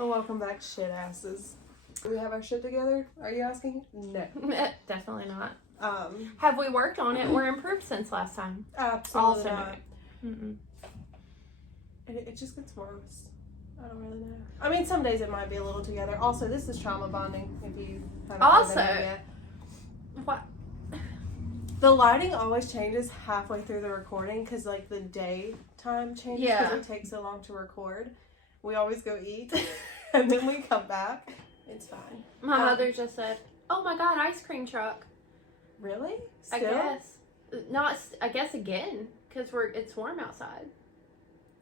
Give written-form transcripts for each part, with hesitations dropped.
Oh, welcome back, shit asses. Do we have our shit together? Are you asking? No. Definitely not. Have we worked on it or improved since last time? Absolutely Also not. Mm-mm. It just gets worse. I don't really know. I mean, some days it might be a little together. Also, this is trauma bonding, if you haven't heard that yet. What? The lighting always changes halfway through the recording because, like, the daytime changes because it takes so long to record. We always go eat, and then we come back. It's fine. My mother just said, "Oh my God, ice cream truck." Really? Still? I guess. I guess again, because it's warm outside.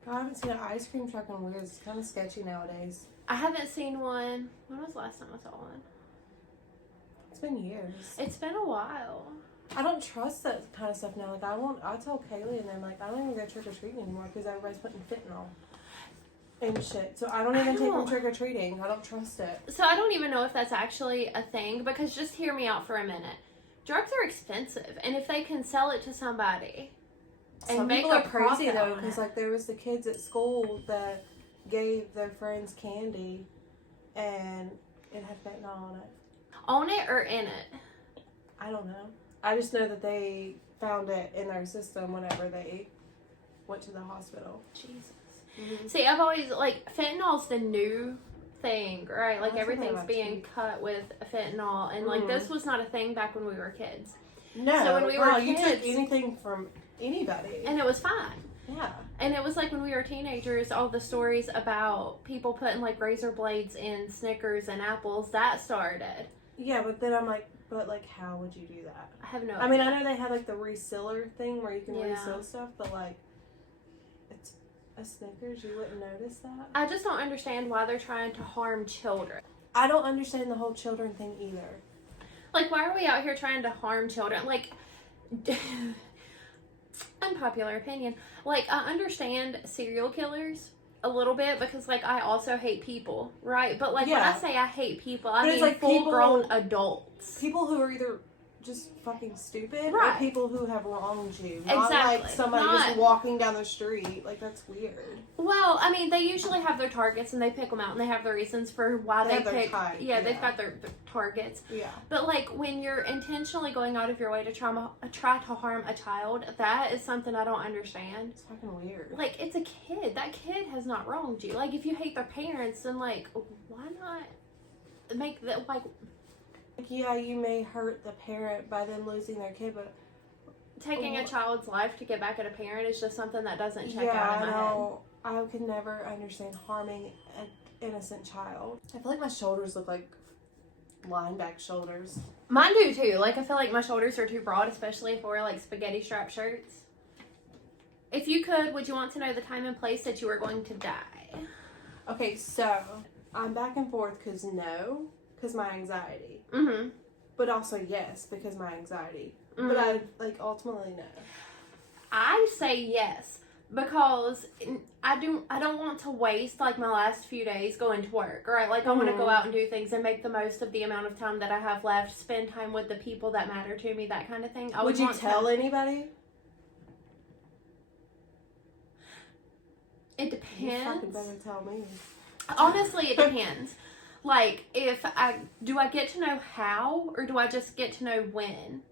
God, I haven't seen an ice cream truck in years. It's kind of sketchy nowadays. I haven't seen one. When was the last time I saw one? It's been years. It's been a while. I don't trust that kind of stuff now. Like, I tell Kaylee and them, like, I don't even go trick-or-treating anymore because everybody's putting fentanyl and shit. So I don't even take them trick-or-treating. I don't trust it. So I don't even know if that's actually a thing, because just hear me out for a minute. Drugs are expensive, and if they can sell it to somebody and Some make people a are crazy, profit though, on because, it. like, there was the kids at school that gave their friends candy, and it had fentanyl on it. On it or in it? I don't know. I just know that they found it in their system whenever they went to the hospital. Jesus. Mm-hmm. See, I've always, like, fentanyl the new thing, right? Like, everything's being cheap. cut with fentanyl, and, like, this was not a thing back when we were kids. No, so when we were you kids, took anything from anybody. and it was fine. Yeah. And it was like when we were teenagers, all the stories about people putting, like, razor blades in Snickers and apples, that started. Yeah, but then I'm like, how would you do that? I have no idea. I mean, I know they had, like, the resealer thing where you can reseal stuff, but, like, it's a Snickers, you wouldn't notice that? I just don't understand why they're trying to harm children. I don't understand the whole children thing either. Like, why are we out here trying to harm children? Like, unpopular opinion. Like, I understand serial killers a little bit because, like, I also hate people, right? But, like, when I say I hate people, I mean like full-grown adults. People who are either just fucking stupid right. or people who have wronged you. Not like somebody just walking down the street. Like, that's weird. Well, I mean, they usually have their targets and they pick them out and they have their reasons for why they pick. Yeah, they've got their targets. Yeah. But, like, when you're intentionally going out of your way to try to harm a child, that is something I don't understand. It's fucking weird. Like, it's a kid. That kid has not wronged you. Like, if you hate their parents, then, like, why not make that, like... Yeah, you may hurt the parent by them losing their kid, but... Taking a child's life to get back at a parent is just something that doesn't check out in my head. I could never understand harming an innocent child. I feel like my shoulders look like lineback shoulders. Mine do, too. Like, I feel like my shoulders are too broad, especially if I wear, like, spaghetti strap shirts. If you could, would you want to know the time and place that you are going to die? Okay, so I'm back and forth because my anxiety. Mm-hmm. But also yes, because my anxiety. Mm-hmm. But I, like, ultimately no. I say yes because I don't want to waste, like, my last few days going to work, right? Like, I want to go out and do things and make the most of the amount of time that I have left, spend time with the people that matter to me, that kind of thing. Would you tell anybody? It depends. You fucking better tell me. Honestly, it depends. Like, do I get to know how, or do I just get to know when?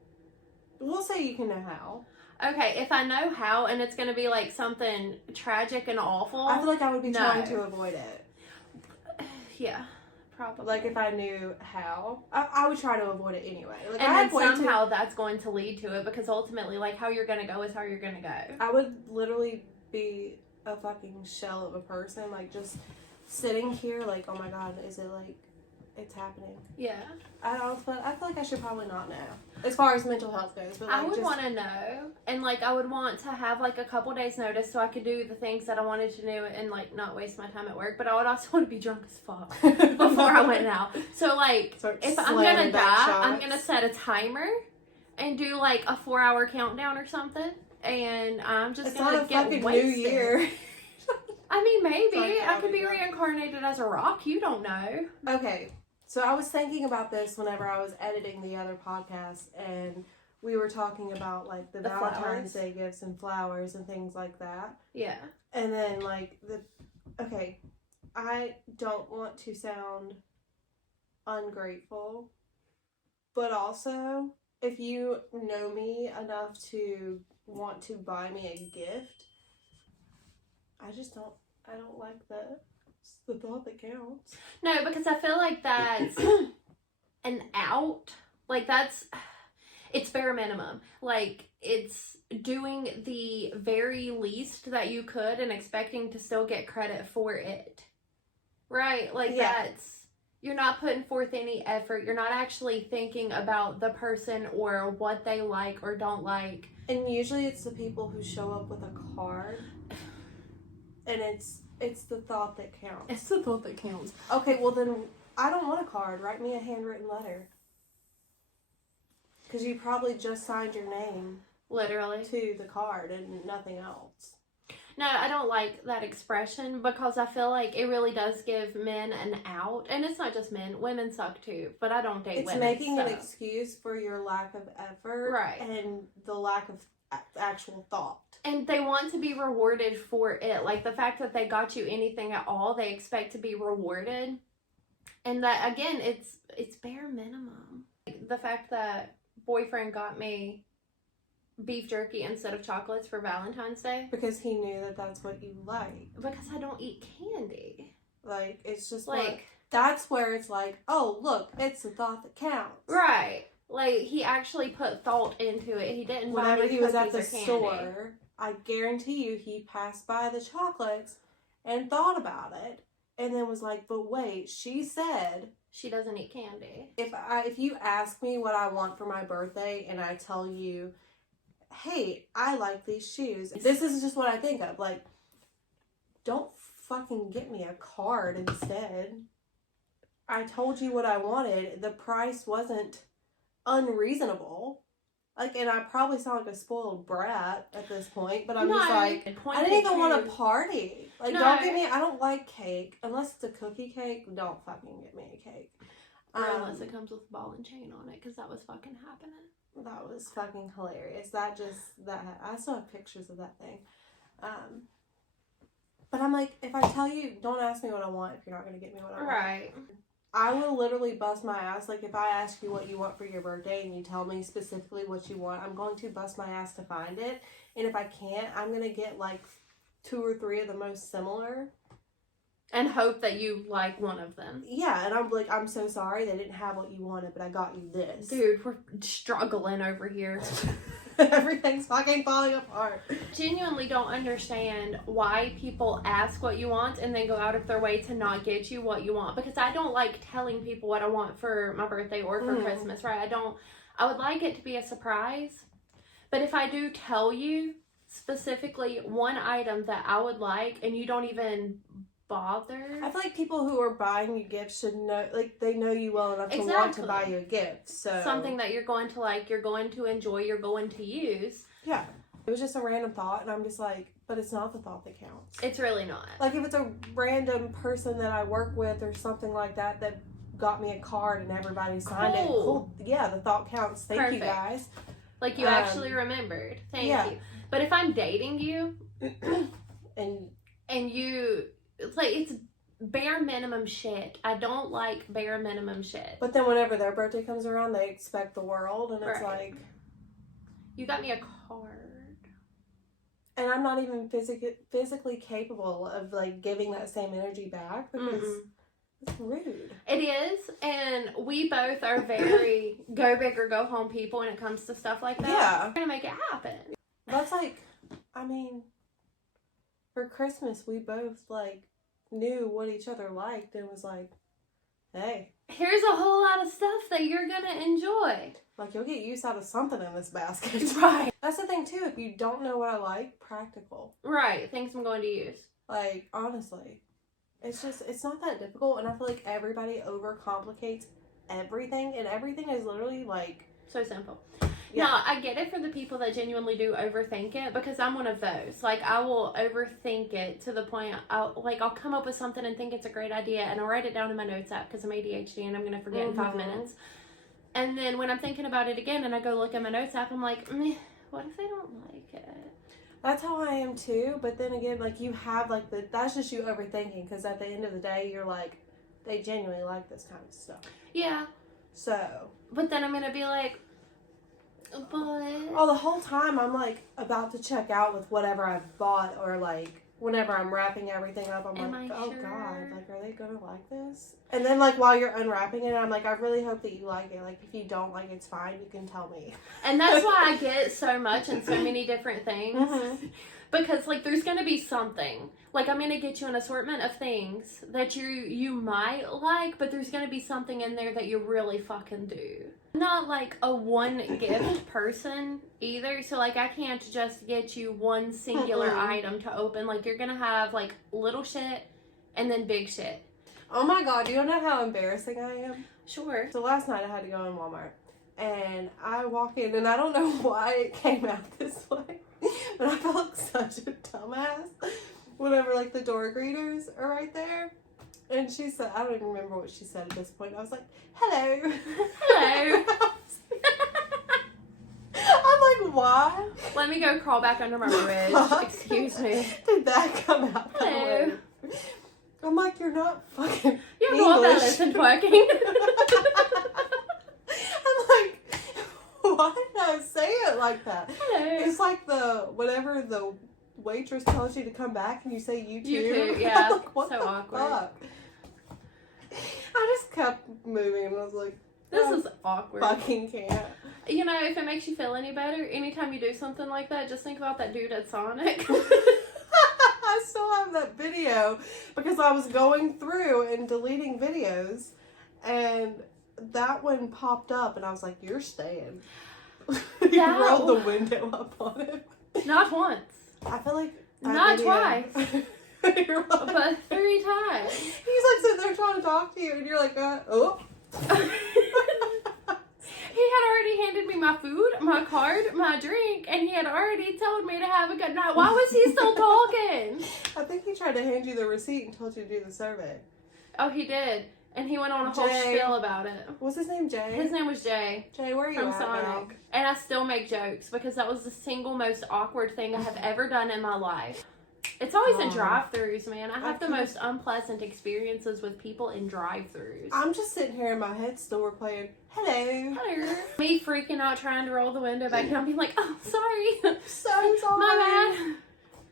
We'll say you can know how. Okay, if I know how, and it's going to be, like, something tragic and awful. I feel like I would be trying to avoid it. Yeah, probably. Like, if I knew how, I would try to avoid it anyway. Like, and then somehow that's going to lead to it, because ultimately, like, how you're going to go is how you're going to go. I would literally be a fucking shell of a person, like, just sitting here, like, oh my God, is it, like, it's happening? Yeah. I feel like I should probably not know, as far as mental health goes. But, like, I would want to know, and, like, I would want to have, like, a couple days notice so I could do the things that I wanted to do and, like, not waste my time at work. But I would also want to be drunk as fuck before I went out. So, like, if I'm gonna die, I'm gonna set a timer and do, like, a 4-hour countdown or something, and I'm just gonna get wasted. New Year. I mean, maybe I could be reincarnated as a rock. You don't know. Okay. So I was thinking about this whenever I was editing the other podcast, and we were talking about, like, the Valentine's Day gifts and flowers and things like that. Yeah. And then, like, I don't want to sound ungrateful, but also, if you know me enough to want to buy me a gift, I don't like that. It's the thought that counts. No, because I feel like that's an out. Like, it's bare minimum. Like, it's doing the very least that you could and expecting to still get credit for it. Right? Like, you're not putting forth any effort. You're not actually thinking about the person or what they like or don't like. And usually it's the people who show up with a card. And it's the thought that counts. It's the thought that counts. Okay, well then, I don't want a card. Write me a handwritten letter. Because you probably just signed your name. Literally. To the card and nothing else. No, I don't like that expression because I feel like it really does give men an out. And it's not just men. Women suck too. But I don't date women. It's making an excuse for your lack of effort. Right. And the lack of actual thought. And they want to be rewarded for it. Like, the fact that they got you anything at all, they expect to be rewarded. And that, again, it's bare minimum. The fact that boyfriend got me beef jerky instead of chocolates for Valentine's Day. Because he knew that that's what you like. Because I don't eat candy. Like, it's just like that's where it's like, oh, look, it's the thought that counts. Right. Like, he actually put thought into it. He didn't buy whenever me he was at cookies the or store, candy. I guarantee you he passed by the chocolates and thought about it and then was like, but wait, she said she doesn't eat candy. If you ask me what I want for my birthday and I tell you, hey, I like these shoes, this is just what I think of. Like, don't fucking get me a card instead. I told you what I wanted. The price wasn't unreasonable. Like, and I probably sound like a spoiled brat at this point, but I'm just like, I didn't even want to party. Like, don't get me, I don't like cake. Unless it's a cookie cake, don't fucking get me a cake. Unless it comes with ball and chain on it, because that was fucking happening. That was fucking hilarious. I still have pictures of that thing. But I'm like, if I tell you, don't ask me what I want if you're not going to get me what I want. Right. I will literally bust my ass. Like, if I ask you what you want for your birthday and you tell me specifically what you want, I'm going to bust my ass to find it. And if I can't, I'm going to get, like, 2 or 3 of the most similar. And hope that you like one of them. Yeah, and I'm like, I'm so sorry they didn't have what you wanted, but I got you this. Dude, we're struggling over here. Everything's fucking falling apart. Genuinely don't understand why people ask what you want and then go out of their way to not get you what you want. Because I don't like telling people what I want for my birthday or for Christmas, right? I would like it to be a surprise. But if I do tell you specifically one item that I would like and you don't even bother. I feel like people who are buying you gifts should know, like, they know you well enough to want to buy you a gift. So something that you're going to like, you're going to enjoy, you're going to use. Yeah. It was just a random thought, and I'm just like, but it's not the thought that counts. It's really not. Like, if it's a random person that I work with or something like that that got me a card and everybody signed it, cool. Yeah, the thought counts. Thank you, guys. Like, you actually remembered. Thank you. But if I'm dating you, and you... Like, it's bare minimum shit. I don't like bare minimum shit. But then whenever their birthday comes around, they expect the world, and it's like... You got me a card. And I'm not even physically capable of, like, giving that same energy back, because it's rude. It is, and we both are very go big or go home people when it comes to stuff like that. Yeah. We're gonna make it happen. That's like, I mean... For Christmas, we both, like, knew what each other liked and was like, hey. Here's a whole lot of stuff that you're gonna enjoy. Like, you'll get use out of something in this basket. Right. That's the thing, too. If you don't know what I like, practical. Right. Things I'm going to use. Like, honestly. It's just, it's not that difficult, and I feel like everybody overcomplicates everything, and everything is literally, like... So simple. Yeah. No, I get it for the people that genuinely do overthink it, because I'm one of those. Like, I will overthink it to the point, I'll come up with something and think it's a great idea, and I'll write it down in my notes app because I'm ADHD and I'm going to forget in 5 minutes. And then when I'm thinking about it again and I go look at my notes app, I'm like, what if they don't like it? That's how I am too, but then again, like, you have, like, that's just you overthinking, because at the end of the day, you're like, they genuinely like this kind of stuff. Yeah. So. But then I'm going to be like, but. Oh, the whole time I'm, like, about to check out with whatever I've bought, or, like, whenever I'm wrapping everything up, I'm like, oh sure? God, like, are they gonna like this? And then, like, while you're unwrapping it, I'm like, I really hope that you like it. Like, if you don't like it's fine, you can tell me. And that's why I get so much and so many different things. Mm-hmm. Because, like, there's gonna be something. Like, I'm gonna get you an assortment of things that you might like, but there's gonna be something in there that you really fucking do. I'm not, like, a one gift person either, so, like, I can't just get you one singular item to open. Like, you're gonna have, like, little shit and then big shit. Oh my God, do you know how embarrassing I am? Sure. So last night I had to go in Walmart, and I walk in, and I don't know why it came out this way, but I felt like such a dumbass whenever, like, the door greeters are right there. And she said, I don't even remember what she said at this point. I was like, hello. Hello. I'm like, why? Let me go crawl back under my bridge. Excuse me. Did that come out? Hello. I'm like, you're not fucking You have all that isn't working. I'm like, why did I say it like that? Hello. It's like whenever the waitress tells you to come back and you say you too. You too, yeah. Like, what so the awkward. Fuck? I just kept moving and I was like, this is awkward. Fucking can't. You know, if it makes you feel any better, anytime you do something like that, just think about that dude at Sonic. I still have that video because I was going through and deleting videos, and that one popped up, and I was like, "You're staying." You rolled the window up on him. Not once. I feel like not twice. But 3 times. He's like sitting there trying to talk to you, and you're like, oh. He had already handed me my food, my card, my drink, and he had already told me to have a good night. Why was he still talking? I think he tried to hand you the receipt and told you to do the survey. Oh, he did. And he went on a whole spiel about it. What's his name, Jay? His name was Jay. Jay, where are you from at Sonic. now? And I still make jokes because that was the single most awkward thing I have ever done in my life. It's always in drive-thrus, man. I have the most unpleasant experiences with people in drive-thrus. I'm just sitting here in my head still replaying, hello. Hello. Me freaking out trying to roll the window back down, being like, oh, sorry. So sorry. My bad.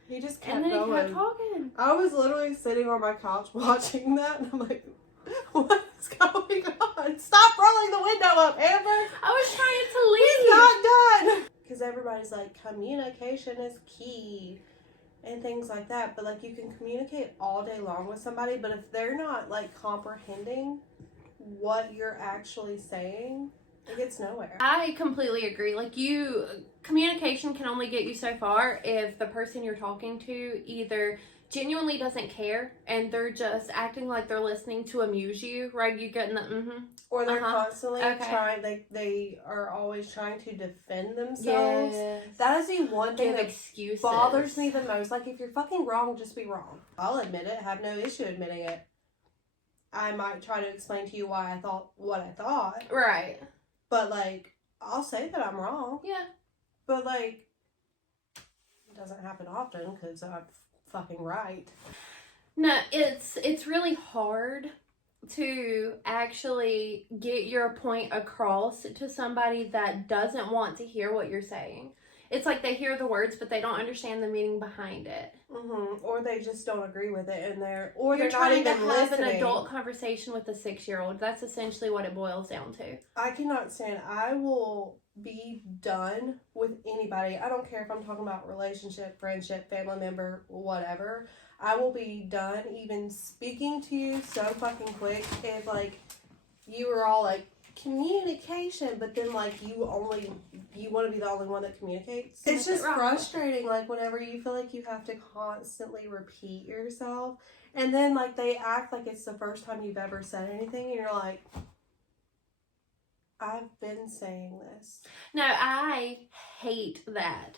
He just kept going. And then going. he kept talking. I was literally sitting on my couch watching that, and I'm like, what is going on? Stop rolling the window up, Amber. I was trying to leave. He's not done. Because everybody's like, communication is key. And things like that, but like you can communicate all day long with somebody, but if they're not like comprehending what you're actually saying, it gets nowhere. I completely agree. Like communication can only get you so far if the person you're talking to either genuinely doesn't care and they're just acting like they're listening to amuse you, right? You getting the or they're constantly trying, they are always trying to defend themselves. Yes. That is the one thing that excuses. Bothers me the most. Like, if you're fucking wrong, just be wrong. I'll admit it. Have no issue admitting it. I might try to explain to you why I thought what I thought. Right. But, like, I'll say that I'm wrong. Yeah. But, like, it doesn't happen often because I'm fucking right. No, it's really hard to actually get your point across to somebody that doesn't want to hear what you're saying. It's like they hear the words, but they don't understand the meaning behind it. Mm-hmm. Or they just don't agree with it, and they're trying not to have an adult conversation with a 6-year-old. That's essentially what it boils down to. I cannot stand. I will be done with anybody. I don't care if I'm talking about relationship, friendship, family member, whatever. I will be done even speaking to you so fucking quick if, like, you were all, like, communication, but then, like, you want to be the only one that communicates. It's just frustrating, like, whenever you feel like you have to constantly repeat yourself, and then, like, they act like it's the first time you've ever said anything, and you're like, I've been saying this. No, I hate that.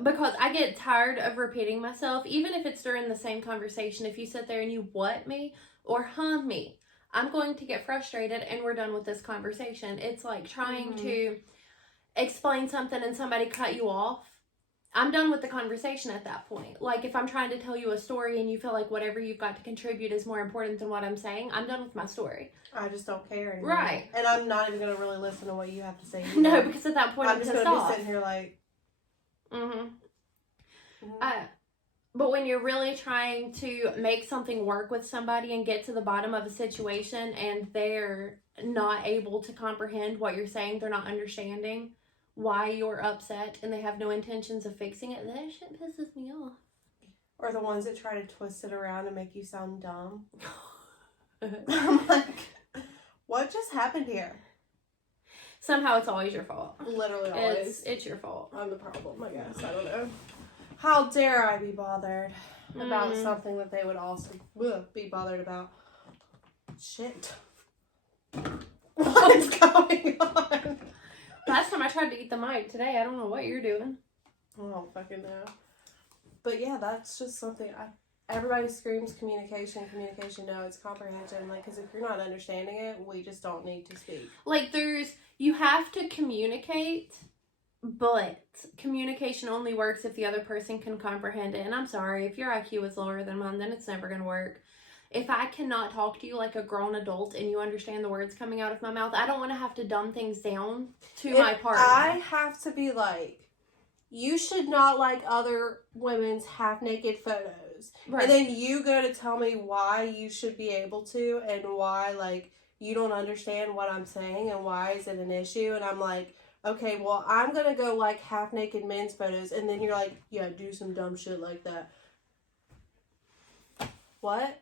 Because I get tired of repeating myself, even if it's during the same conversation. If you sit there and you what me or hum me, I'm going to get frustrated and we're done with this conversation. It's like trying to explain something and somebody cut you off. I'm done with the conversation at that point. Like, if I'm trying to tell you a story and you feel like whatever you've got to contribute is more important than what I'm saying, I'm done with my story. I just don't care anymore. Right. And I'm not even going to really listen to what you have to say either. No, because at that point, I'm just going to be sitting here like... But when you're really trying to make something work with somebody and get to the bottom of a situation and they're not able to comprehend what you're saying, they're not understanding why you're upset, and they have no intentions of fixing it, that shit pisses me off. Or the ones that try to twist it around and make you sound dumb. I'm like, what just happened here? Somehow it's always your fault. Literally always. It's your fault. I'm the problem, I guess. I don't know. How dare I be bothered about something that they would also be bothered about? Shit. What is going on? Last time I tried to eat the mic. Today, I don't know what you're doing. I don't fucking know. But yeah, that's just something everybody screams communication. No, it's comprehension. Like, because if you're not understanding it, we just don't need to speak. Like, you have to communicate, but communication only works if the other person can comprehend it. And I'm sorry, if your IQ is lower than mine, then it's never going to work. If I cannot talk to you like a grown adult and you understand the words coming out of my mouth, I don't want to have to dumb things down to my partner. I have to be like, you should not like other women's half-naked photos. Right. And then you go to tell me why you should be able to and why, like, you don't understand what I'm saying and why is it an issue. And I'm like, okay, well, I'm going to go like half-naked men's photos. And then you're like, yeah, do some dumb shit like that. What?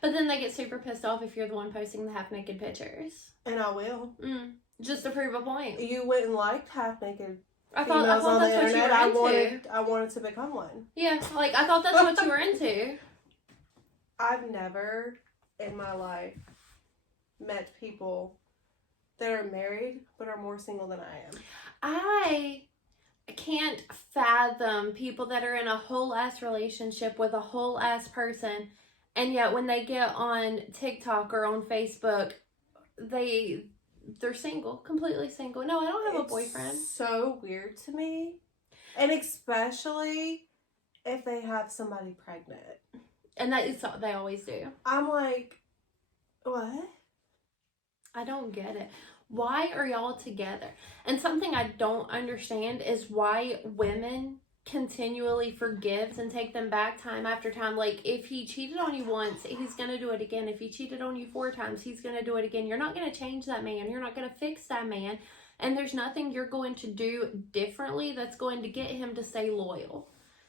But then they get super pissed off if you're the one posting the half-naked pictures. And I will. Just to prove a point. You went and liked half-naked I thought that's what you were into. I wanted to become one. Yeah, like, I thought that's what you were into. I've never in my life met people that are married but are more single than I am. I can't fathom people that are in a whole-ass relationship with a whole-ass person, and yet when they get on TikTok or on Facebook, they're single, completely single. No, I don't have a boyfriend. It's so weird to me. And especially if they have somebody pregnant. And they always do. I'm like, what? I don't get it. Why are y'all together? And something I don't understand is why women continually forgives and take them back time after time. Like, if he cheated on you once, he's gonna do it again. If he cheated on you 4 times, he's gonna do it again. You're not gonna change that man. You're not gonna fix that man. And there's nothing you're going to do differently that's going to get him to stay loyal.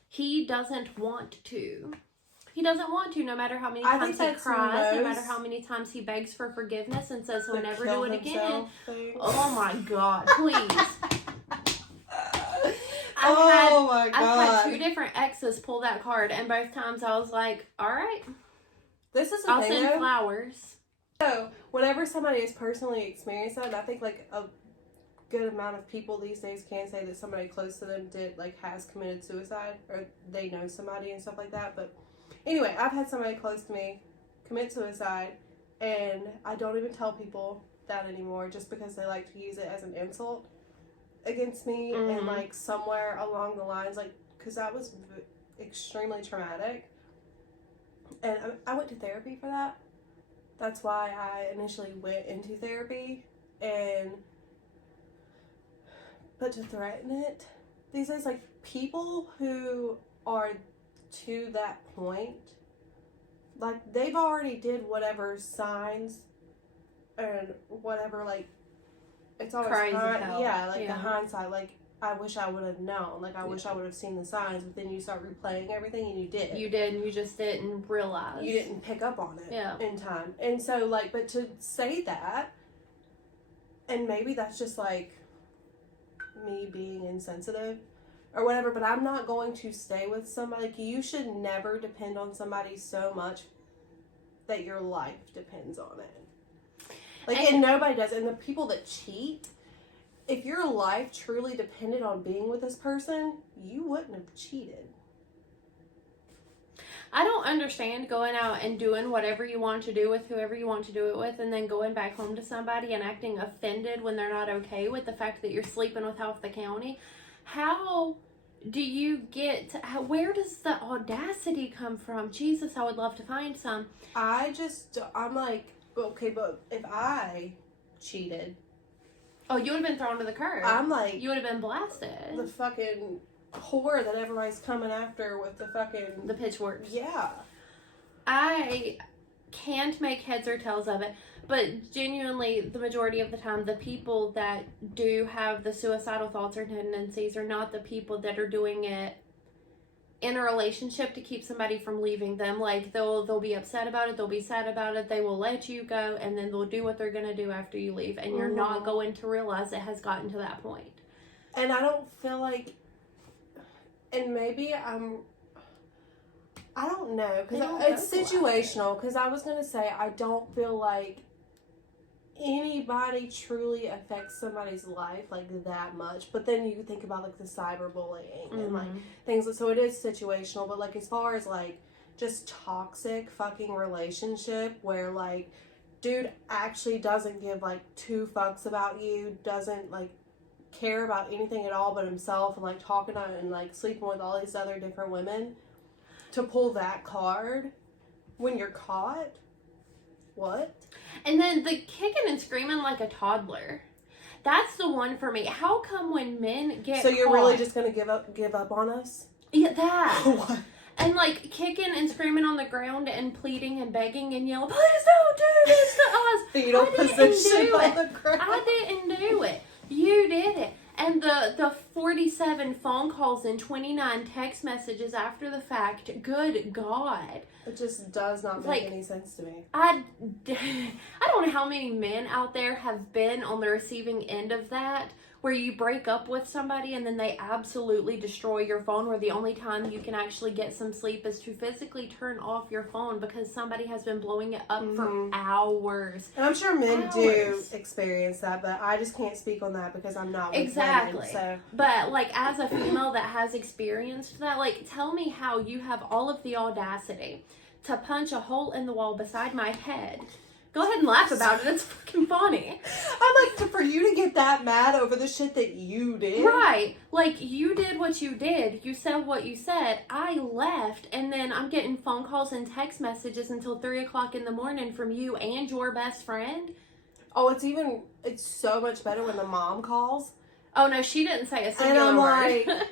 He doesn't want to. He doesn't want to, no matter how many times he cries, no matter how many times he begs for forgiveness and says he'll never do it again. Oh my God, please. I've had 2 different exes pull that card, and both times I was like, alright. This is the I'll thing, send flowers. So, whenever somebody has personally experienced that, and I think like a good amount of people these days can say that somebody close to them has committed suicide, or they know somebody and stuff like that. But anyway, I've had somebody close to me commit suicide, and I don't even tell people that anymore just because they like to use it as an insult against me. And like somewhere along the lines, like, because that was extremely traumatic, and I went to therapy for that. That's why I initially went into therapy. But to threaten it these days, like, people who are to that point, like, they've already did whatever signs and whatever, like, it's always the hindsight, like, I wish I would have known, like, I wish I would have seen the signs, but then you start replaying everything, and you did, and you just didn't realize, you didn't pick up on it in time. And so, like, but to say that, and maybe that's just like me being insensitive or whatever, but I'm not going to stay with somebody. Like, you should never depend on somebody so much that your life depends on it. Like, and nobody does. And the people that cheat, if your life truly depended on being with this person, you wouldn't have cheated. I don't understand going out and doing whatever you want to do with whoever you want to do it with, and then going back home to somebody and acting offended when they're not okay with the fact that you're sleeping with half the county. How do you get, where does the audacity come from? Jesus, I would love to find some. I'm like, okay, but if I cheated. Oh, you would have been thrown to the curb. I'm like. You would have been blasted. The fucking whore that everybody's coming after with the fucking. The pitchforks. Yeah. I can't make heads or tails of it, but genuinely, the majority of the time, the people that do have the suicidal thoughts or tendencies are not the people that are doing it in a relationship to keep somebody from leaving them. Like, they'll be upset about it, they'll be sad about it, they will let you go, and then they'll do what they're gonna do after you leave, and you're not going to realize it has gotten to that point. And I don't feel like, and maybe I don't know, because it's situational, because I was going to say, I don't feel like anybody truly affects somebody's life, like, that much, but then you think about, like, the cyberbullying and, like, things, so it is situational, but, like, as far as, like, just toxic fucking relationship, where, like, dude actually doesn't give, like, 2 fucks about you, doesn't, like, care about anything at all but himself, and, like, talking on and, like, sleeping with all these other different women, to pull that card when you're caught? What? And then the kicking and screaming like a toddler. That's the one for me. How come when men get So you're caught, really just gonna give up on us? Yeah, that. What? And like kicking and screaming on the ground and pleading and begging and yelling, please don't do this to us. Fetal position on the ground. I didn't do it. You did it. And the 47 phone calls and 29 text messages after the fact, good God. It just does not make any sense to me. I don't know how many men out there have been on the receiving end of that, where you break up with somebody and then they absolutely destroy your phone, where the only time you can actually get some sleep is to physically turn off your phone because somebody has been blowing it up for hours. And I'm sure men do experience that, but I just can't speak on that because I'm not with women, so. But like, as a female that has experienced that, like, tell me how you have all of the audacity to punch a hole in the wall beside my head. Go ahead and laugh about it. It's fucking funny. I'm like, for you to get that mad over the shit that you did? Right. Like, you did what you did. You said what you said. I left, and then I'm getting phone calls and text messages until 3 o'clock in the morning from you and your best friend. Oh, it's so much better when the mom calls. Oh, no, she didn't say a singular word. Like,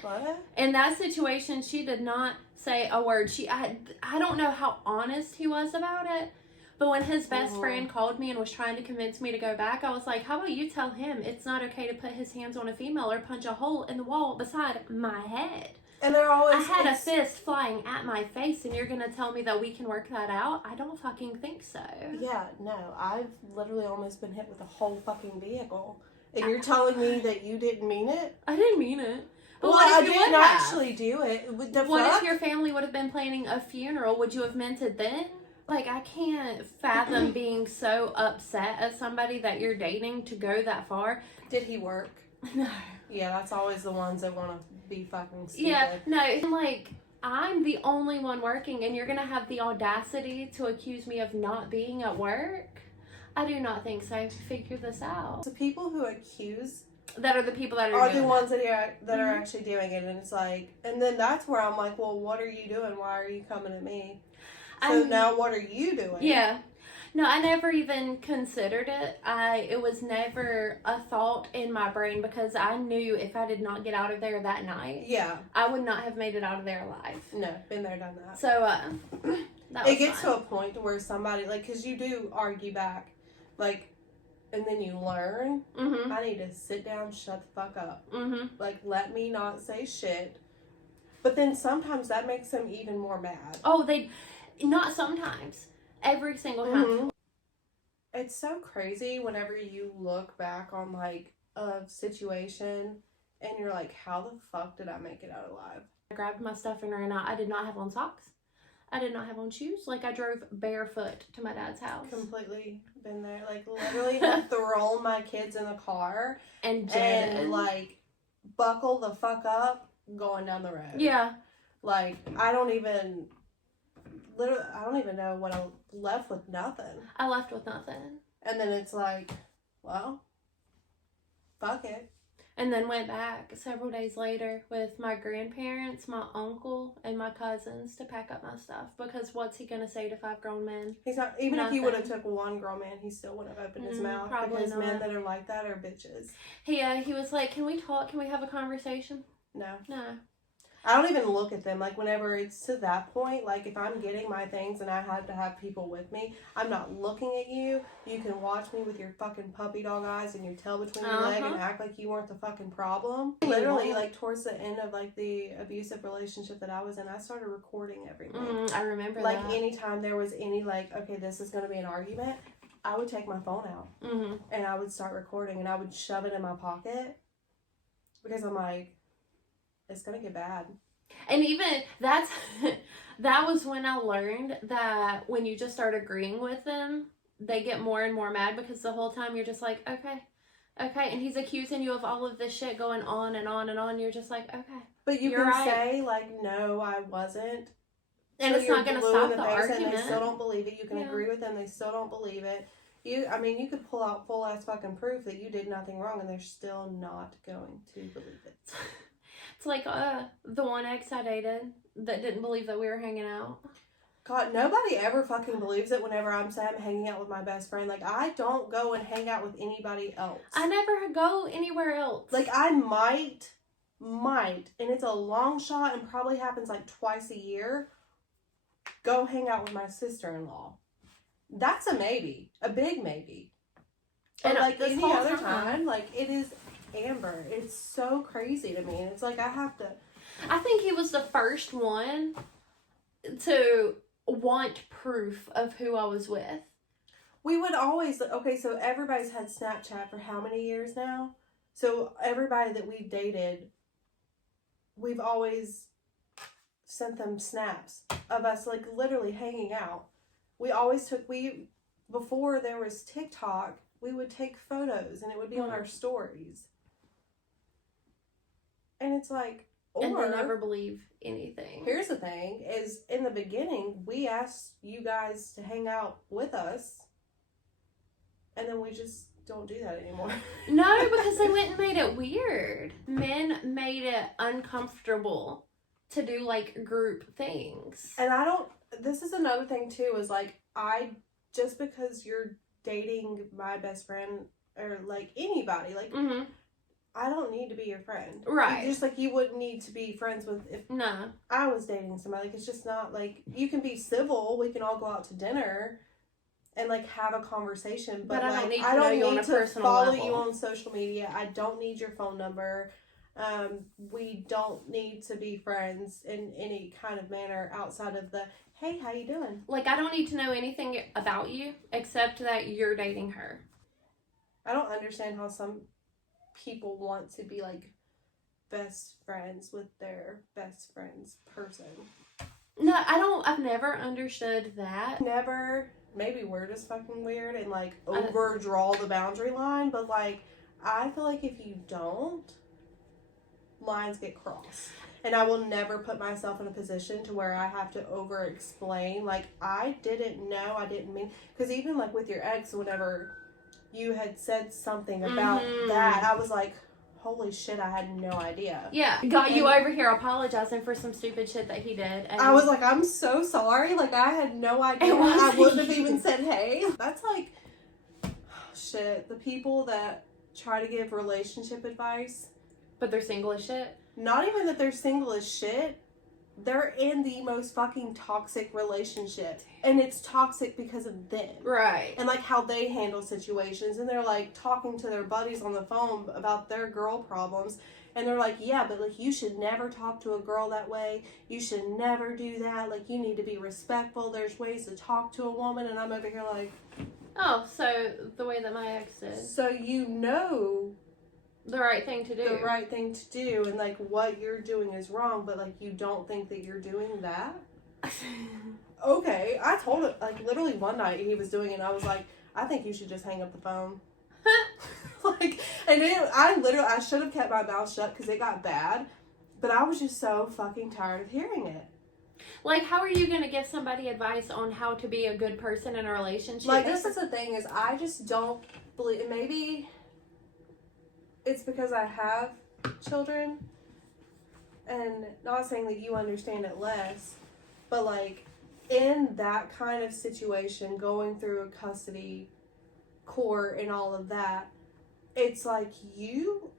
what? In that situation, she did not say a word. I don't know how honest he was about it, but when his best friend called me and was trying to convince me to go back, I was like, how about you tell him it's not okay to put his hands on a female or punch a hole in the wall beside my head. And they're always... I had a fist flying at my face, and you're gonna tell me that we can work that out? I don't fucking think so. Yeah, no. I've literally almost been hit with a whole fucking vehicle. And you're telling me that you didn't mean it? I didn't mean it. But well, what if I you didn't actually do it. What if your family would have been planning a funeral? Would you have meant it then? Like, I can't fathom being so upset at somebody that you're dating to go that far. Did he work? No. Yeah, that's always the ones that want to be fucking stupid. Yeah, no, like, I'm the only one working, and you're going to have the audacity to accuse me of not being at work? I do not think so. Figure this out. The people who accuse... That are the people that are doing the ones that are actually doing it, and it's like, and then that's where I'm like, well, what are you doing? Why are you coming at me? So now what are you doing? Yeah. No, I never even considered it. It was never a thought in my brain because I knew if I did not get out of there that night, I would not have made it out of there alive. No, been there, done that. So, it gets to a point where somebody, like, because you do argue back, like, and then you learn, I need to sit down, shut the fuck up. Like, let me not say shit. But then sometimes that makes them even more mad. Oh, not sometimes. Every single time. It's so crazy whenever you look back on, like, a situation and you're like, how the fuck did I make it out alive? I grabbed my stuff and ran out. I did not have on socks. I did not have on shoes. Like, I drove barefoot to my dad's house. Completely been there. Like, literally have thrown my kids in the car and like, buckle the fuck up going down the road. Yeah. Like, I don't even know what I left with nothing. I left with nothing. And then it's like, well, fuck it. And then went back several days later with my grandparents, my uncle, and my cousins to pack up my stuff. Because what's he gonna say to 5 grown men? He's not. Even if he would have took one grown man, he still wouldn't have opened his mouth. Probably because not. Men that are like that are bitches. He was like, "Can we talk? Can we have a conversation?" No. I don't even look at them. Like, whenever it's to that point, like, if I'm getting my things and I have to have people with me, I'm not looking at you. You can watch me with your fucking puppy dog eyes and your tail between your leg and act like you weren't the fucking problem. Literally, like, towards the end of, like, the abusive relationship that I was in, I started recording everything. I remember like, that. Like, anytime there was any, like, okay, this is going to be an argument, I would take my phone out. And I would start recording, and I would shove it in my pocket. Because I'm like, it's gonna get bad. And even that was when I learned that when you just start agreeing with them, they get more and more mad because the whole time you're just like, okay, and he's accusing you of all of this shit going on and on and on. You're just like, okay. But you can say, like, no, I wasn't. And so it's not gonna stop the argument. And they still don't believe it. You can agree with them, they still don't believe it. You could pull out full ass fucking proof that you did nothing wrong, and they're still not going to believe it. It's like the one ex I dated that didn't believe that we were hanging out. God, nobody ever fucking believes it whenever I'm saying I'm hanging out with my best friend. Like, I don't go and hang out with anybody else. I never go anywhere else. Like, I might, and it's a long shot and probably happens like twice a year, go hang out with my sister-in-law. That's a maybe. A big maybe. And like any other time, like, it is Amber. It's so crazy to me. And it's like, I think he was the first one to want proof of who I was with. We would always, okay, so everybody's had Snapchat for how many years now? So everybody that we've dated, we've always sent them snaps of us, like, literally hanging out. We always before there was TikTok, we would take photos and it would be on our stories. And it's like, and they never believe anything. Here's the thing, is in the beginning, we asked you guys to hang out with us, and then we just don't do that anymore. No, because they went and made it weird. Men made it uncomfortable to do, like, group things. And this is another thing, too, is, like, just because you're dating my best friend, or, like, anybody, like, I don't need to be your friend. Right. Just like you wouldn't need to be friends with if I was dating somebody. Like, it's just not, like, you can be civil. We can all go out to dinner and, like, have a conversation. But I like, don't need to follow you on social media. I don't need your phone number. We don't need to be friends in any kind of manner outside of the, hey, how you doing? Like, I don't need to know anything about you except that you're dating her. I don't understand how some people want to be, like, best friends with their best friend's person. No, I've never understood that. Never. Maybe we're just fucking weird and, like, overdraw the boundary line, but, like, I feel like if you don't, lines get crossed. And I will never put myself in a position to where I have to over-explain. Like, I didn't know, I didn't mean... Because even, like, with your ex, whenever you had said something about that, I was like, holy shit, I had no idea. Yeah. Got you over here apologizing for some stupid shit that he did. And I was like, I'm so sorry. Like, I had no idea. I wouldn't have even said hey. That's like, shit. The people that try to give relationship advice. But they're single as shit. Not even that they're single as shit. They're in the most fucking toxic relationship. And it's toxic because of them. Right. And, like, how they handle situations. And they're, like, talking to their buddies on the phone about their girl problems. And they're like, yeah, but, like, you should never talk to a girl that way. You should never do that. Like, you need to be respectful. There's ways to talk to a woman. And I'm over here like... Oh, so the way that my ex did. So you know... The right thing to do. The right thing to do, and, like, what you're doing is wrong, but, like, you don't think that you're doing that? Okay, I told him, like, literally one night he was doing it, and I was like, I think you should just hang up the phone. Like, and then I should have kept my mouth shut because it got bad, but I was just so fucking tired of hearing it. Like, how are you going to give somebody advice on how to be a good person in a relationship? Like, this is the thing, is I just don't believe, maybe... it's because I have children, and not saying that you understand it less, but like in that kind of situation, going through a custody court and all of that, it's like you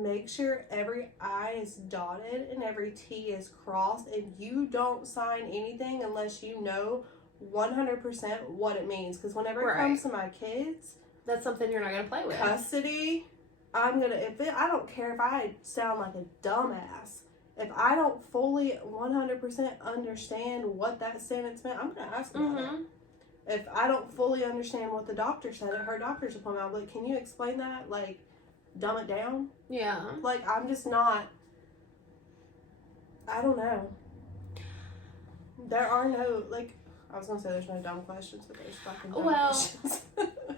make sure every I is dotted and every T is crossed, and you don't sign anything unless you know 100% what it means. Because whenever it comes to my kids, that's something you're not gonna play with. Custody, I don't care if I sound like a dumbass. If I don't fully 100% understand what that sentence meant, I'm gonna ask about it. If I don't fully understand what the doctor said at her doctor's appointment, I'm like, can you explain that? Like, dumb it down? Yeah. Like, I'm just not, I don't know. There are no, like, I was gonna say there's no dumb questions, but there's fucking dumb questions.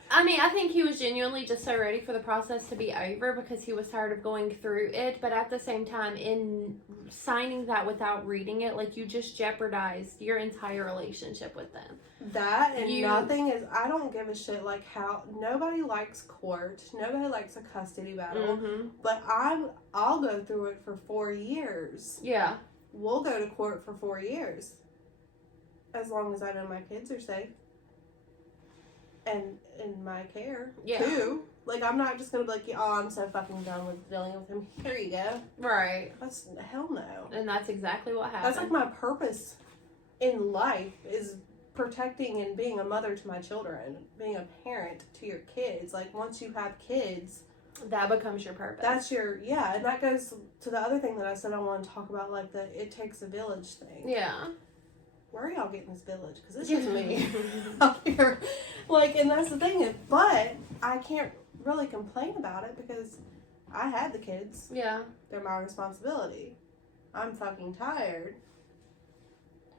I mean, I think he was genuinely just so ready for the process to be over because he was tired of going through it. But at the same time, in signing that without reading it, like, you just jeopardized your entire relationship with them. That and nothing is, I don't give a shit, like, how, nobody likes court, nobody likes a custody battle, but I'll go through it for 4 years. Yeah. We'll go to court for 4 years. As long as I know my kids are safe. And in my care, too. Like, I'm not just gonna be like, oh, I'm so fucking done with dealing with him. Here you go. Right. That's, hell no. And that's exactly what happened. That's like my purpose in life, is protecting and being a mother to my children. Being a parent to your kids. Like, once you have kids, that becomes your purpose. That's your, and that goes to the other thing that I said I want to talk about, like the it takes a village thing. Yeah. Where are y'all getting this village? Because it's just me out here. Like, and that's the thing. But I can't really complain about it because I had the kids. Yeah. They're my responsibility. I'm fucking tired.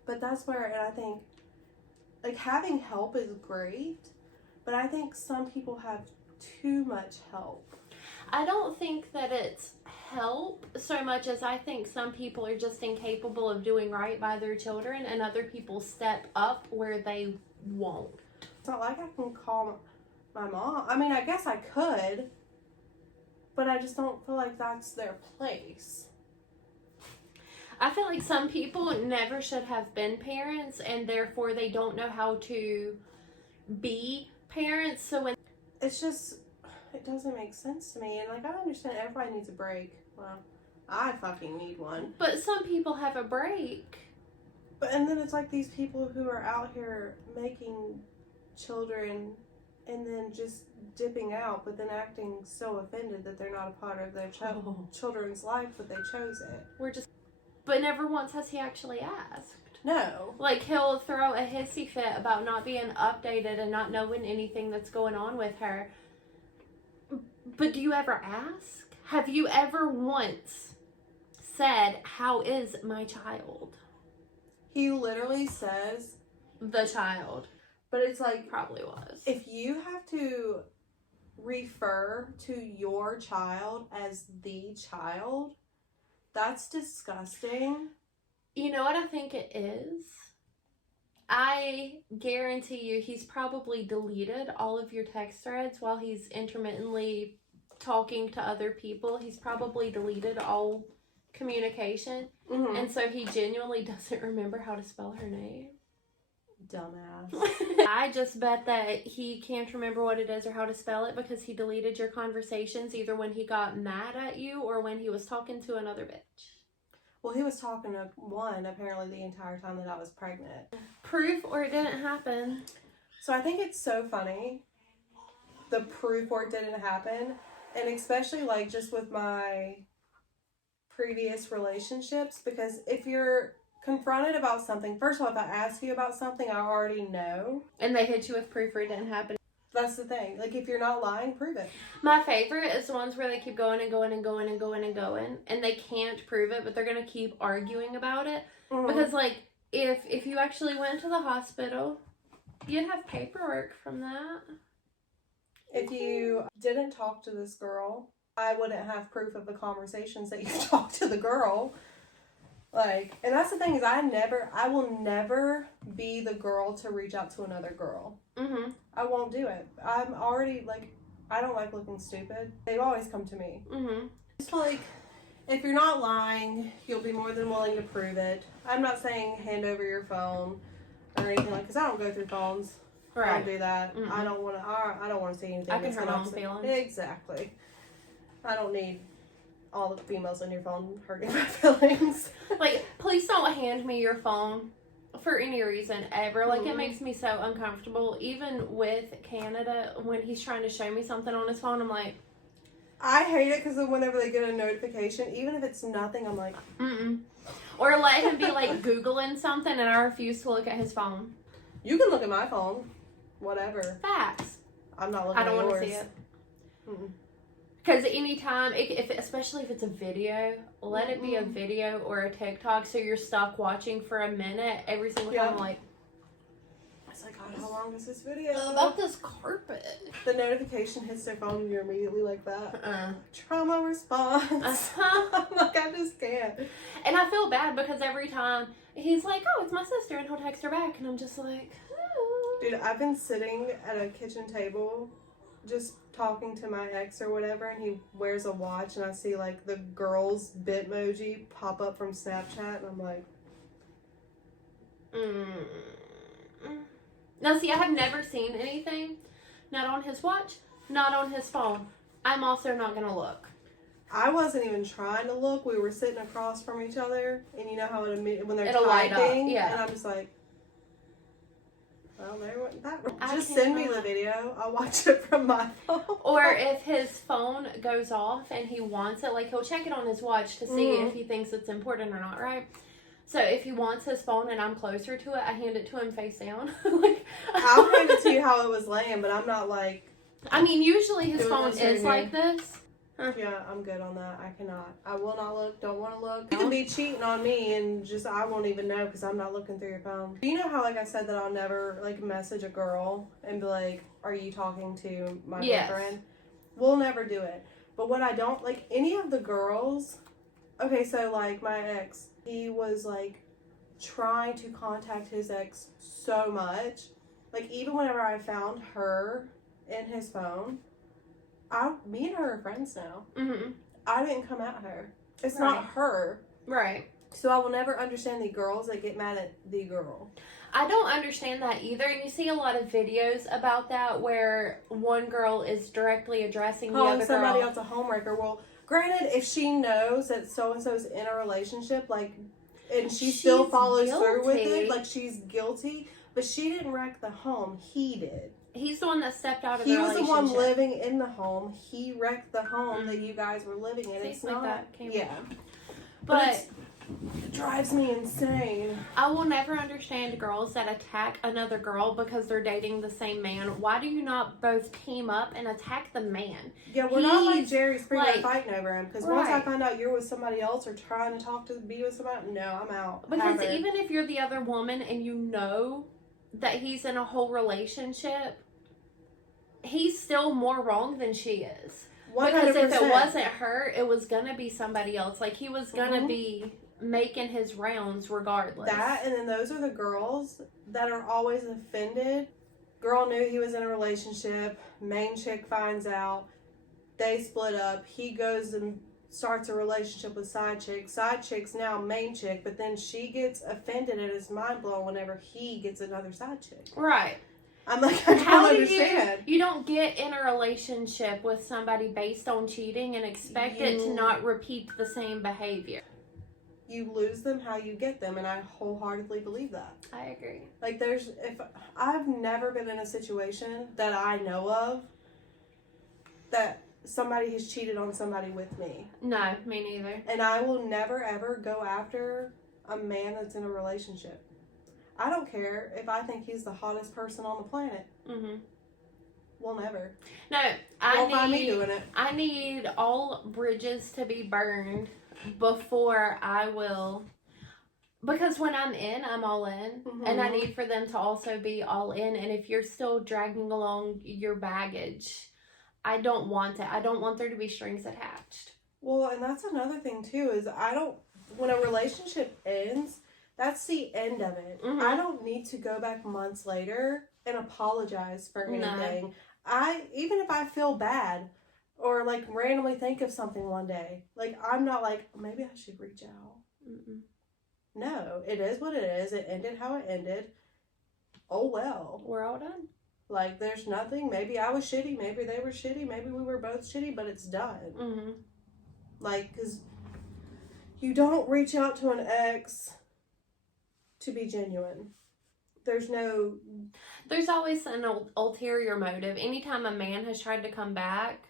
But that's where, and I think, like, having help is great, but I think some people have too much help. I don't think that it's help so much as I think some people are just incapable of doing right by their children, and other people step up where they won't. It's not like I can call my mom. I mean, I guess I could, but I just don't feel like that's their place. I feel like some people never should have been parents, and therefore they don't know how to be parents. So when it's just, it doesn't make sense to me. And like, I understand everybody needs a break. Well, I fucking need one. But some people have a break. But and then it's like these people who are out here making children and then just dipping out, but then acting so offended that they're not a part of their children's life, but they chose it. But never once has he actually asked. No. Like, he'll throw a hissy fit about not being updated and not knowing anything that's going on with her. But do you ever ask? Have you ever once said, how is my child? He literally says, the child. But it's like, probably was. If you have to refer to your child as the child, that's disgusting. You know what I think it is? I guarantee you he's probably deleted all of your text threads while he's intermittently talking to other people. He's probably deleted all communication. Mm-hmm. And so he genuinely doesn't remember how to spell her name. Dumbass. I just bet that he can't remember what it is or how to spell it because he deleted your conversations either when he got mad at you or when he was talking to another bitch. Well, he was talking to one apparently the entire time that I was pregnant. Proof or it didn't happen. So I think it's so funny, the proof or it didn't happen. And especially like just with my previous relationships, because if you're confronted about something, first of all, if I ask you about something, I already know. And they hit you with proof or it didn't happen. That's the thing. Like, if you're not lying, prove it. My favorite is the ones where they keep going and going and going and going and going, and they can't prove it, but they're going to keep arguing about it. Mm-hmm. Because, like, if you actually went to the hospital, you'd have paperwork from that. If you didn't talk to this girl, I wouldn't have proof of the conversations that you talked to the girl. Like, and that's the thing is I will never be the girl to reach out to another girl. Mm-hmm. I won't do it. I'm already, like, I don't like looking stupid. They always come to me. Mm-hmm. It's like, if you're not lying, you'll be more than willing to prove it. I'm not saying hand over your phone or anything like, because I don't go through phones. Right. I don't do that. Mm-mm. I don't want to see anything. I can hurt my own feelings. Exactly. I don't need all the females on your phone hurting my feelings. Like, please don't hand me your phone for any reason ever. Like, Mm-hmm. it makes me so uncomfortable. Even with Canada, when he's trying to show me something on his phone, I'm like, I hate it because whenever they get a notification, even if it's nothing, I'm like, mm-mm. Or let him be like Googling something and I refuse to look at his phone. you can look at my phone, whatever. Facts. I'm not looking I at don't yours. want to see it. Mm-mm. Because anytime, especially if it's a video, let it be a Mm-mm. video or a TikTok so you're stuck watching for a minute every single time. Yeah. I'm like, It's like, God, how long is this video? about this carpet. The notification hits their phone and you're immediately like that. Uh-uh. Trauma response. Uh-huh. I'm like, I just can't. And I feel bad because every time he's like, oh, it's my sister, and he'll text her back, and I'm just like, oh. Dude, I've been sitting at a kitchen table just talking to my ex or whatever, and he wears a watch, and I see like the girl's Bitmoji pop up from Snapchat, and I'm like, Now, see, I have never seen anything, not on his watch, not on his phone. I'm also not going to look. I wasn't even trying to look. We were sitting across from each other, and you know how when they're It'll light up, typing, yeah. and I'm just like, well, there went that. I Just send me cannot. the video. I'll watch it from my phone. Or if his phone goes off and he wants it, like he'll check it on his watch to see if he thinks it's important or not, right? So if he wants his phone and I'm closer to it, I hand it to him face down. Like, I'll hand it to you how it was laying, but I'm not like, I mean, usually his Doing phone this right is like this. yeah, I'm good on that. I cannot. I will not look. Don't want to look. You can be cheating on me and just I won't even know because I'm not looking through your phone. You know how like I said that I'll never like message a girl and be like, "Are you talking to my Yes. boyfriend?" We'll never do it. But what I don't like any of the girls. Okay, so like my ex, he was like trying to contact his ex so much. Like even whenever I found her in his phone. Me and her are friends now. Mm-hmm. I didn't come at her. It's Right. not her. Right. So I will never understand the girls that get mad at the girl. I don't understand that either. And you see a lot of videos about that where one girl is directly addressing the Calling other somebody girl. else a homewrecker. Well, granted, if she knows that so-and-so's in a relationship, like, and she still She's follows through with guilty. it, like she's guilty, but she didn't wreck the home. He did. He's the one that stepped out of He the was the relationship. one living in the home. He wrecked the home that you guys were living in. Things It's like not. that came Yeah. But It drives me insane. I will never understand girls that attack another girl because they're dating the same man. Why do you not both team up and attack the man? Yeah, we're not like He's, Jerry Springer like- fighting over him. Because once I Right. find out you're with somebody else or trying to be with somebody, no, I'm out. Because Have her. even if you're the other woman and you know that he's in a whole relationship, he's still more wrong than she is. 100%. Because if it wasn't her, it was gonna be somebody else. Like he was gonna Mhm. be making his rounds regardless. that, and then those are the girls that are always offended. Girl knew he was in a relationship. Main chick finds out. They split up. He goes and starts a relationship with side chick. Side chick's now main chick, but then she gets offended and is mind blown whenever he gets another side chick. Right. I'm like, I don't How do understand. you don't get in a relationship with somebody based on cheating and expect it to You- not repeat the same behavior? You lose them how you get them, and I wholeheartedly believe that. I agree. Like if I've never been in a situation that I know of that somebody has cheated on somebody with me. No, me neither. And I will never ever go after a man that's in a relationship. I don't care if I think he's the hottest person on the planet. Mhm. We'll never. No, Won't find me doing it. I need all bridges to be burned before I will. Because when I'm in, I'm all in. And I Mhm. need for them to also be all in. And if you're still dragging along your baggage, I don't want it. I don't want there to be strings attached. Well, and that's another thing too is when a relationship ends, that's the end of it. Mhm. I don't need to go back months later and apologize for No. anything. even if I feel bad or like randomly think of something one day, like I'm not like, maybe I should reach out. Mm-mm. No, it is what it is. It ended how it ended. Oh well. We're all done. Like there's nothing. Maybe I was shitty. Maybe they were shitty. Maybe we were both shitty, but it's done. Mm-hmm. Like, because you don't reach out to an ex to be genuine. There's always an ulterior motive. Anytime a man has tried to come back,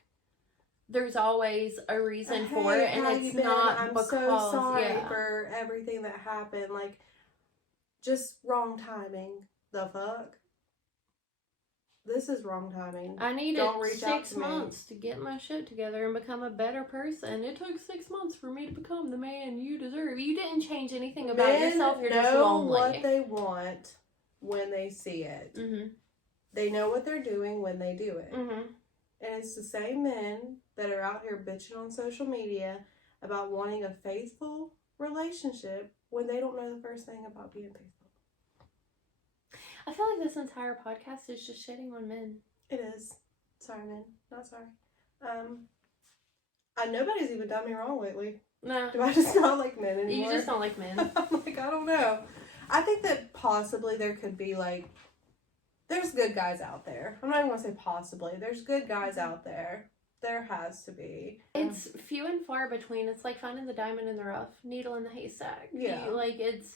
there's always a reason for it, and it's not I'm because, so sorry for everything that happened. Like, just wrong timing. The fuck? This is wrong timing. I needed 6 months to get my shit together and become a better person. It took 6 months for me to become the man you deserve. You didn't change anything about yourself. You're just lonely. Know what they want when they see it. Mm-hmm. They know what they're doing when they do it. Mm-hmm. And it's the same men that are out here bitching on social media about wanting a faithful relationship when they don't know the first thing about being faithful. I feel like this entire podcast is just shitting on men. It is. Sorry, men. Not sorry. Nobody's even done me wrong lately. No. Do I just not like men anymore? You just don't like men. I'm like, I don't know. I think that possibly there could be like, there's good guys out there. I'm not even going to say possibly. There's good guys out there. There has to be. It's few and far between. It's like finding the diamond in the rough, needle in the haystack. Yeah. It's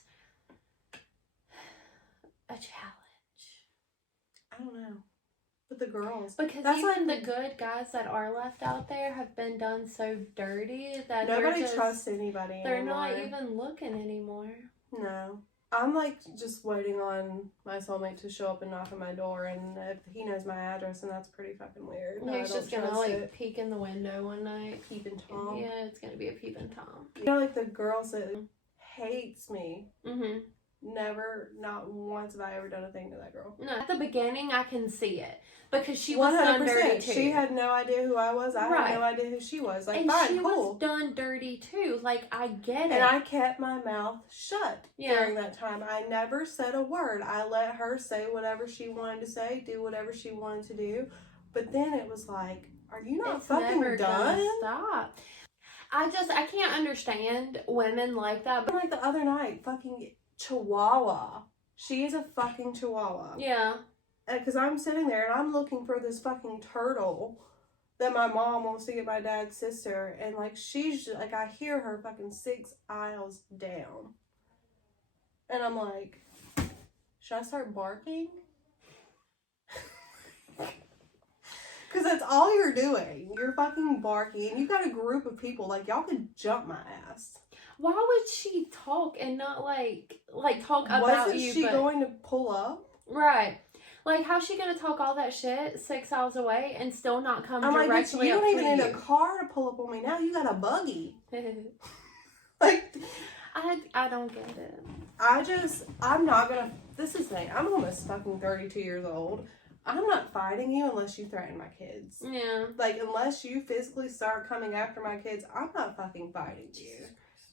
a challenge. I don't know. But the girls. Because even the good guys that are left out there have been done so dirty that nobody trusts anybody They're anymore. Not even looking anymore. No. I'm like just waiting on my soulmate to show up and knock on my door, and if he knows my address, and that's pretty fucking weird. He's just gonna like peek in the window one night. Peeping Tom. Yeah, it's gonna be a peeping Tom. You know, like the girls that hates me. Mm-hmm. Never, not once have I ever done a thing to that girl. No, at the beginning I can see it because she was done dirty too. She had no idea who I was. I had no idea who she was. Like, and fine, she cool. was done dirty too. Like, I get it. And I kept my mouth shut during that time. I never said a word. I let her say whatever she wanted to say, do whatever she wanted to do. But then it was like, are you not fucking done? Stop. I can't understand women like that. But like the other night, fucking Chihuahua. She is a fucking Chihuahua. Yeah. Because I'm sitting there and I'm looking for this fucking turtle that my mom wants to get my dad's sister. And like, she's just, like, I hear her fucking 6 aisles down. And I'm like, should I start barking? Because that's all you're doing. You're fucking barking. And you got a group of people. Like, y'all could jump my ass. Why would she talk and not like talk about you? Wasn't she going to pull up? Right. Like, how's she gonna talk all that shit 6 hours away and still not come directly like, up to you? You don't even need a car to pull up on me now. You got a buggy. Like, I don't get it. I'm not gonna. This is me. I'm almost fucking 32 years old. I'm not fighting you unless you threaten my kids. Yeah. Like, unless you physically start coming after my kids, I'm not fucking fighting you.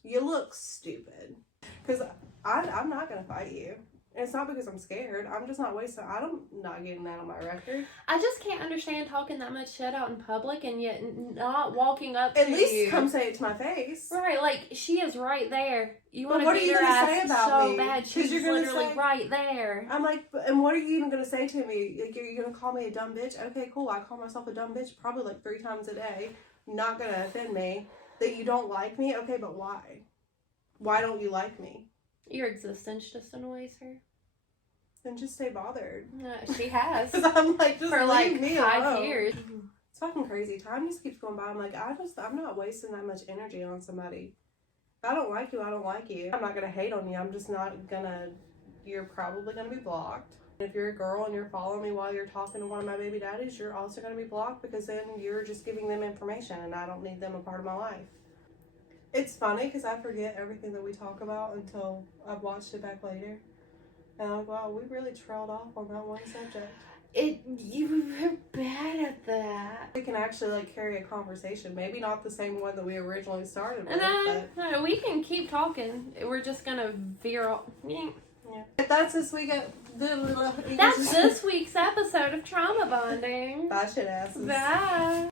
You look stupid. Because I'm not going to fight you. And it's not because I'm scared. I'm just not wasting. I'm not getting that on my record. I just can't understand talking that much shit out in public and yet not walking up to you. At least come say it to my face. Right, like, she is right there. You want to beat her ass so bad. She's literally right there. I'm like, and what are you even going to say to me? Like, you're going to call me a dumb bitch? Okay, cool. I call myself a dumb bitch probably like 3 times a day. Not going to offend me. That you don't like me? Okay, but why? Why don't you like me? Your existence just annoys her. Then just stay bothered. She has. Because I'm like, just for like leave me 5 alone. years. It's fucking crazy. Time just keeps going by. I'm like, I'm not wasting that much energy on somebody. If I don't like you, I don't like you. I'm not going to hate on you. I'm just not going to, you're probably going to be blocked. If you're a girl and you're following me while you're talking to one of my baby daddies, you're also going to be blocked because then you're just giving them information and I don't need them a part of my life. It's funny because I forget everything that we talk about until I've watched it back later. And I'm like, wow, we really trailed off on that one subject. You were bad at that. We can actually like carry a conversation. Maybe not the same one that we originally started with. No, we can keep talking. We're just gonna veer off. Yeah. That's this week. That's this week's episode of Trauma Bonding. Bye, shit asses. Bye.